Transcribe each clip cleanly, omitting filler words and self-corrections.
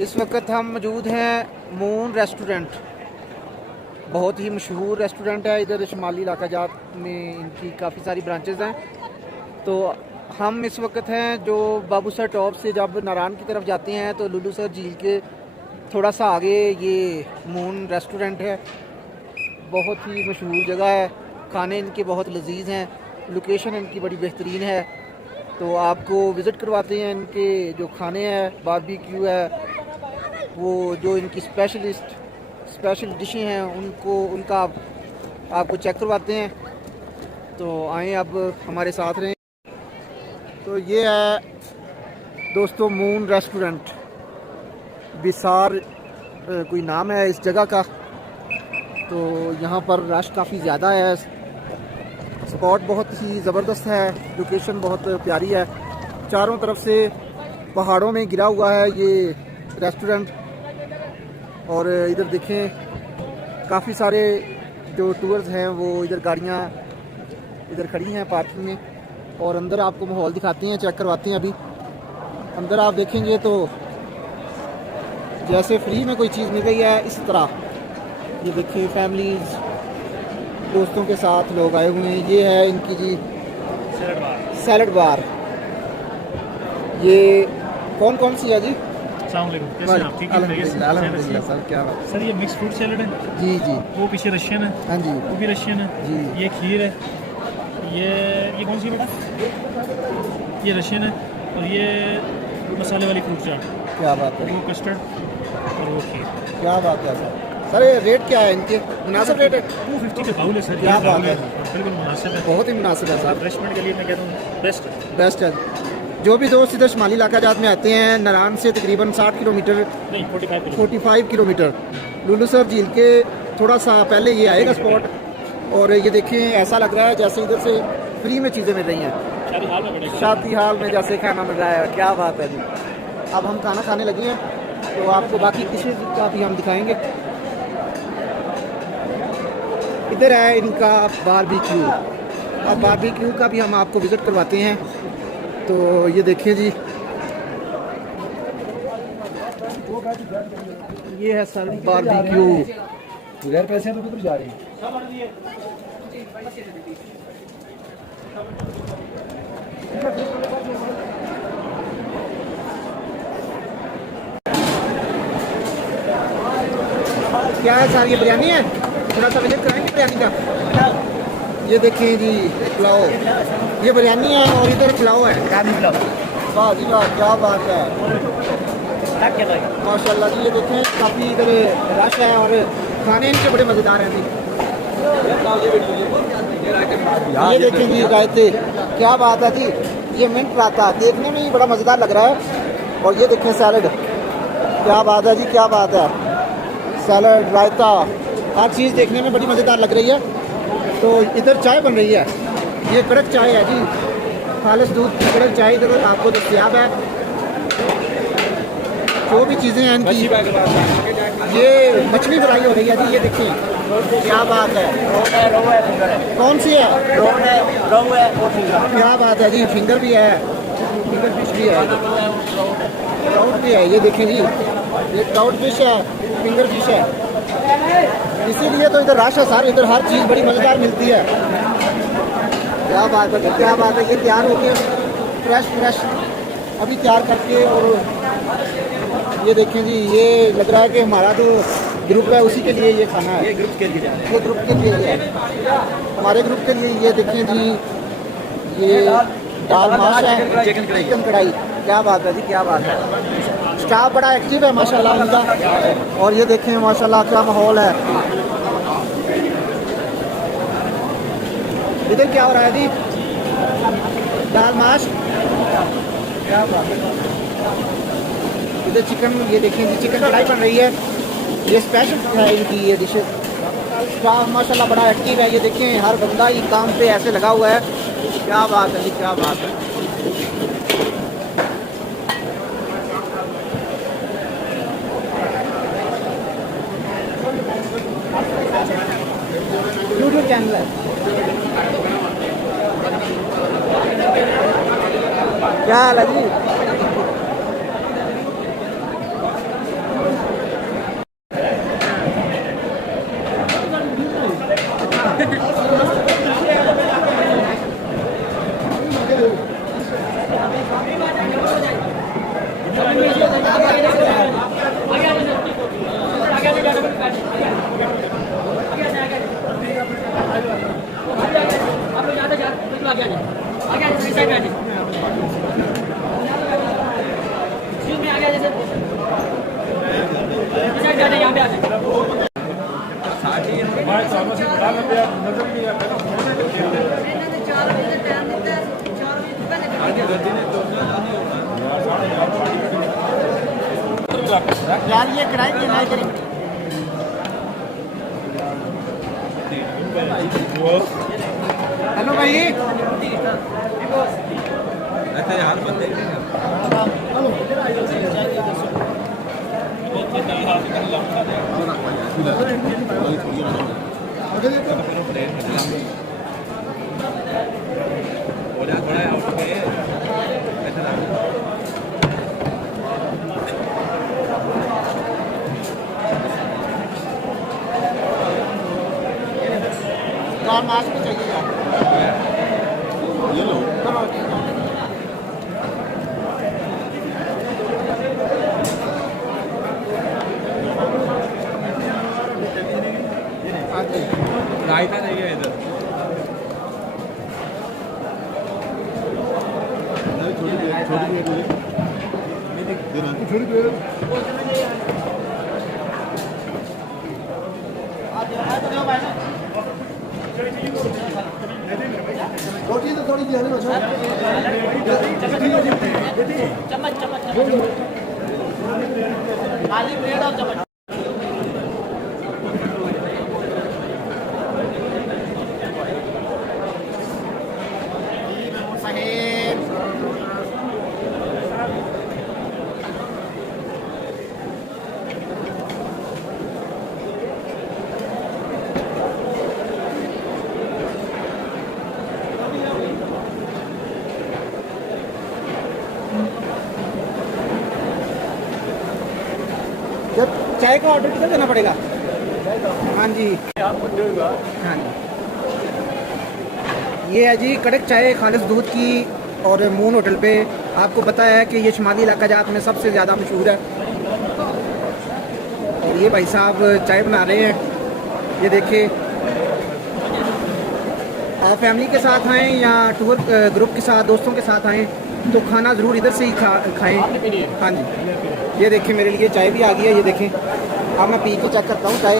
इस वक्त हम मौजूद हैं मून रेस्टोरेंट। बहुत ही मशहूर रेस्टोरेंट है इधर शुमाली इलाका जात में, इनकी काफ़ी सारी ब्रांचेस हैं। तो हम इस वक्त हैं जो बाबू सर टॉप से जब नारायण की तरफ जाते हैं तो लुलू सर झील के थोड़ा सा आगे ये मून रेस्टोरेंट है। बहुत ही मशहूर जगह है, खाने इनके बहुत लजीज हैं, लोकेशन इनकी बड़ी बेहतरीन है। तो आपको विज़िट करवाते हैं, इनके जो खाने हैं, बारबेक्यू है, वो जो इनकी स्पेशल डिशें हैं उनका आपको चेक करवाते हैं। तो आएँ अब हमारे साथ रहें। तो ये है दोस्तों मून रेस्टोरेंट, बिसार कोई नाम है इस जगह का। तो यहाँ पर रश काफ़ी ज़्यादा है, स्पॉट बहुत ही ज़बरदस्त है, लोकेशन बहुत प्यारी है। चारों तरफ से पहाड़ों में गिरा हुआ है ये रेस्टोरेंट। और इधर देखें काफ़ी सारे जो टूर्स हैं वो इधर गाड़ियाँ इधर खड़ी हैं पार्किंग में। और अंदर आपको माहौल दिखाते हैं, चेक करवाते हैं। अभी अंदर आप देखेंगे तो जैसे फ्री में कोई चीज़ मिल रही है इस तरह। ये देखिए फैमिलीज़ दोस्तों के साथ लोग आए हुए हैं। ये है इनकी जी सैलड बार। ये कौन कौन सी है जी? अल्हम्दुलिल्लाह सर, क्या बात सर, ये मिक्स फ्रूट सैलड है जी जी। वो पीछे रशियन है, हाँ जी, वो भी रशियन है जी। ये खीर है, ये कौन सी बेटा? ये रशियन है। और ये मसाले वाली फ्रूट चाट, क्या बात है, वो कस्टर्ड और वो खीर। क्या बात है सर। सर ये रेट क्या है इनके? मुनासिब रेट है? 250 का बाउल है सर। क्या बात है, बिल्कुल मुनासिब है, बहुत ही मुनासिब है सर। रिफ्रेशमेंट के लिए मैं कहता हूँ बेस्ट है। जो भी दोस्त इधर शुमाली इलाका जात में आते हैं, नारायण से तकरीबन 60 किलोमीटर नहीं 45 किलोमीटर लुलू सर झील के थोड़ा सा पहले ये आएगा स्पॉट। और ये देखें ऐसा लग रहा है जैसे इधर से फ्री में चीज़ें मिल रही हैं, शादी हाल में जैसे खाना मिल रहा है। क्या बात है जी। अब हम खाना खाने लगे हैं तो आपको बाकी डिशेज का भी हम दिखाएंगे। इधर है इनका बारबेक्यू, अब बारबेक्यू का भी हम आपको विज़िट करवाते हैं। तो ये देखिए जी, ये है सर बारबेक्यू। बगैर पैसे तो किधर जा रही है? क्या है सर, ये बिरयानी है? थोड़ा सा विजिट कराएंगे बिरयानी का। ये देखें जी पुलाव, ये बिरयानी है और इधर पुलाव है। वाह जी वाह, क्या बात है, माशाल्लाह जी। ये देखें काफ़ी इधर रश है और खाने इनके बड़े मज़ेदार हैं जी। ये देखें जी रायते, क्या बात है जी। ये मिंट रायता देखने में ही बड़ा मज़ेदार लग रहा है। और ये देखें सैलड, क्या बात है जी, क्या बात है। सैलड, रायता, हर चीज़ देखने में बड़ी मज़ेदार लग रही है। तो इधर चाय बन रही है, ये कड़क चाय है जी, खालिश दूध की कड़क चाय इधर आपको दस्तयाब है। जो भी चीज़ें हैं इनकी, ये मछली फ्राई हो रही है जी। ये देखिए क्या बात है, कौन सी है? क्या बात है जी, फिंगर भी है, फिंगर फिश भी है, ट्राउट भी है। ये देखें जी, ये ट्राउट फिश है, फिंगर फिश है। इसीलिए तो इधर रश है सर, इधर हर चीज़ बड़ी मज़ेदार मिलती है। क्या बात है, क्या बात है। ये तैयार हो गया फ्रेश अभी तैयार करके। और ये देखें जी, ये लग रहा है कि हमारा जो ग्रुप है उसी के लिए ये खाना है। ये ग्रुप के लिए है, हमारे ग्रुप के लिए। ये देखें जी, ये दाल माश है, चिकन कढ़ाई। क्या बात है जी, क्या बात है। स्टाफ बड़ा एक्टिव है माशाल्लाह इनका। और ये देखें माशाल्लाह क्या माहौल है। इधर क्या हो रहा है जी? दाल माश, क्या बात है। इधर चिकन, ये देखें जी चिकन कढ़ाई बन रही है, ये स्पेशल है इनकी ये डिश। स्टाफ माशाल्लाह बड़ा एक्टिव है। ये देखें हर बंदा ही काम पे ऐसे लगा हुआ है। क्या बात है जी, क्या बात है। यूट्यूब चैनल है, क्या हाल है जी? यार ये किराए की नहीं करी हेलो भाई चार मार्च में चाहिए यार ये लो रायता चाहिए इधर रोटी तो थोड़ी दी चम्मच खाली प्लेट और चम्मच जब चाय का ऑर्डर कितना देना पड़ेगा हाँ जी हाँ जी ये है जी कड़क चाय खालिस दूध की और मून होटल पे आपको पता है कि ये शुमाली इलाका जात में सबसे ज़्यादा मशहूर है और ये भाई साहब चाय बना रहे हैं ये देखिए आप फैमिली के साथ आएँ या टूर ग्रुप के साथ दोस्तों के साथ आएँ तो खाना ज़रूर इधर से ही खाएँ हाँ जी ये देखिए मेरे लिए चाय भी आ गई है ये देखें अब मैं पी के चेक करता हूँ चाय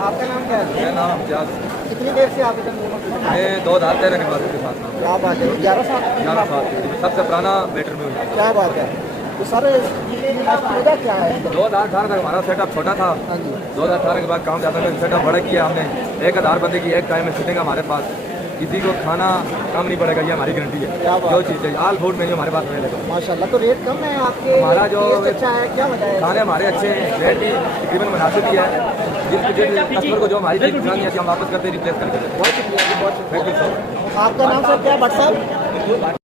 आपका नाम क्या है मेरा नाम अमजाद कितनी देर से आप इधर मैं 2013 के बाद के साथ था क्या बात है 11 साल 11 साल सबसे पुराना बेटर में हुआ क्या बात है तो सर फायदा क्या है 2018 तक हमारा सेटअप छोटा था हाँ जी 2018 के बाद काम ज़्यादा सेटअप बड़ा किया हमने 1000 बंदे की एक टाइम में सिटिंग हमारे पास किसी को खाना कम नहीं पड़ेगा ये हमारी गारंटी क्या है बात जो चीज़ है ऑल फूड मेन्यू हमारे पास अवेलेबल है माशाल्लाह तो रेट कम है आपके हमारा जो टेस्ट अच्छा है क्या वजह है खाने हमारे अच्छे हैं रेट भी तकरीबन मुनासिब ही है जिस कस्टमर को जो हमारी चीज़ पसंद है हम वापस करते रिप्लेस करके बहुत शुक्रिया जी बहुत शुक्रिया थैंक यू सर आपका नाम सर क्या भट्ट साहब